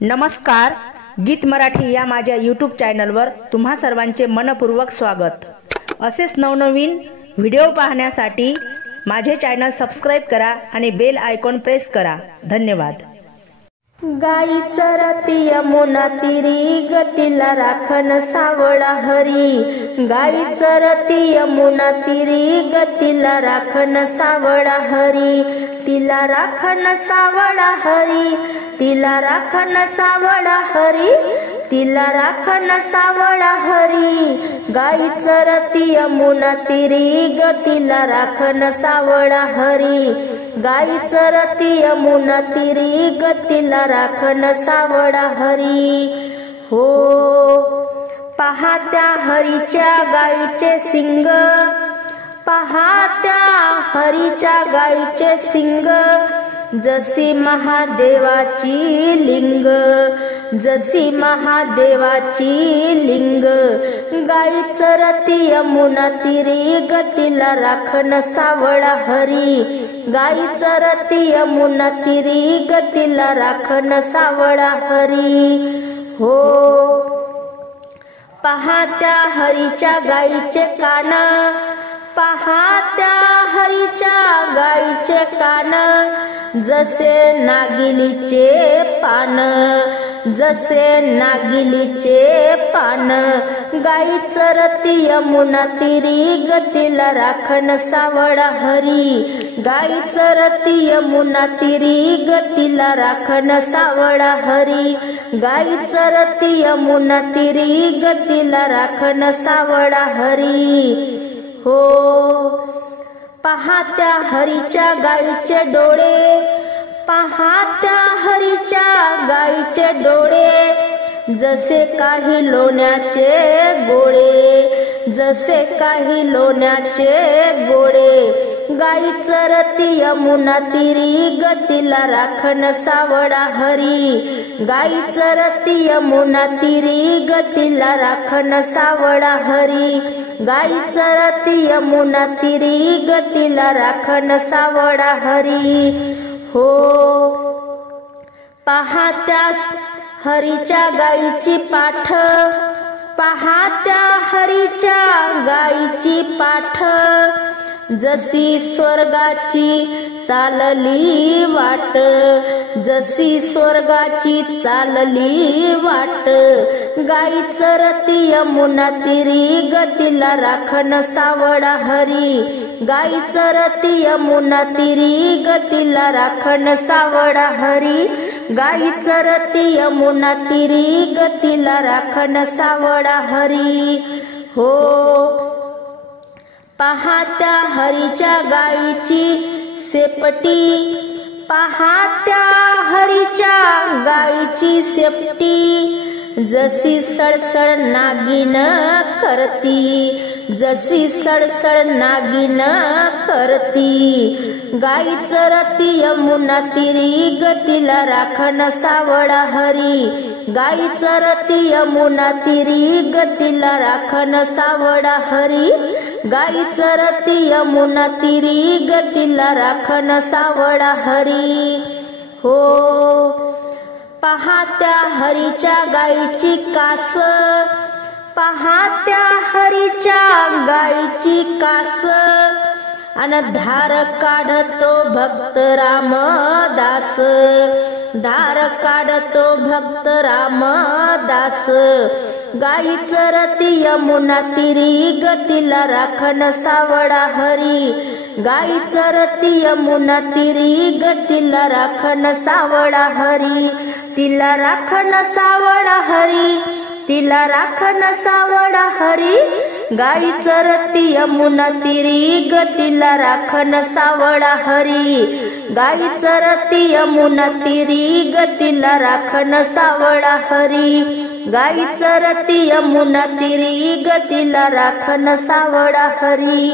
नमस्कार, गीत मराठी या माझ्या यूट्यूब चॅनलवर तुम्हा सर्वांचे मनपूर्वक स्वागत। असेच नवनवीन व्हिडिओ पाहण्यासाठी माझे चॅनल सबस्क्राइब करा आणि बेल आयकॉन प्रेस करा। धन्यवाद। गाई चरती यमुना तीरी गतीला राखण सावळा हरी। गाई चरती यमुना तीरी गतीला राखण सावळा हरी। तिला राखण सावळा हरी, तिला राखण सावळा हरी, तिला राखण सावळा हरी। गाई चरती यमुना तीरी गतीला राखण सावळा हरी। गाई चरती यमुना तीरी गतीला राखण सावळा हरी। हो पहा त्या हरीच्या गाईचे सिंग, पहा त्या हरीच्या गाईचे सिंग, जशी महादेवाची लिंग, जशी महादेवाची लिंग। गाई चरती यमुना तीरी गतीला राखण सावळा हरी। गाई चरती यमुना तीरी गतीला राखण सावळा हरी। हो पहा त्या हरीच्या गाईचे कान, पहा त्या हरीच्या गाईचे कान, जसे नागिलीचे पान, जसे नागिलीचे पान। गाई चरती यमुना तीरी गतीला राखण सावळा हरी। गाई चरती यमुना तीरी गतीला राखण सावळा हरी। गाई चरती यमुना तीरी गतीला राखण सावळा हरी। हो पहा त्या हरीच्या गाईचे डोळे, पहा त्या हरीच्या गाईचे डोळे, जसे काही लोण्याचे गोळे, जसे काही लोण्याचे गोळे। गाई चरती यमुना तीरी गतीला राखण सावळा हरी। गाई चरती यमुना तीरी गतीला राखण सावळा हरी। गाई चरती यमुना तीरी गतीला राखण सावळा हरी। हो पहा त्या हरीच्या गाईची पाठ, पहा त्या हरीच्या गाईची पाठ, जशी स्वर्गाची चालली वाट, जशी स्वर्गाची चालली वाट। गाई चरती यमुना तीरी गतीला राखण सावळा हरी। गाई चरती यमुना तीरी गतीला राखण सावळा हरी। गाई चरती यमुना तीरी गतीला राखण सावळा हरी। हो पहा त्या हरीच्या गाईची शेपटी, पहा त्या हरीच्या गाईची शेपटी, जशी सळसळ नागिन करती, जशी सळसळ नागिन करती। गाई चरती यमुना तीरी गतीला राखण सावळा हरी। गाई चरती यमुना तीरी गतीला राखण सावळा हरी। गाई चरती यमुना तीरी गतीला राखण सावळा हरी। हो पहा त्या हरीच्या गाईची कास, पहा त्या हरीच्या गाईची कास, अन धार काढतो भक्त रामदास, धार काढतो भक्त रामदास। गाई चरती यमुना तीरी गतीला राखण सावळा हरी। गाई चरती यमुना तीरी गतीला राखण सावळा हरी। तिला राखण सावळा हरी, तिला राखण सावळा हरी। गाई चरती यमुना तीरी गतीला राखण सावळा हरी। गाई चरती यमुना तीरी गतीला राखण सावळा हरी। गाई चरती यमुना तीरी गतीला राखण सावळा हरी।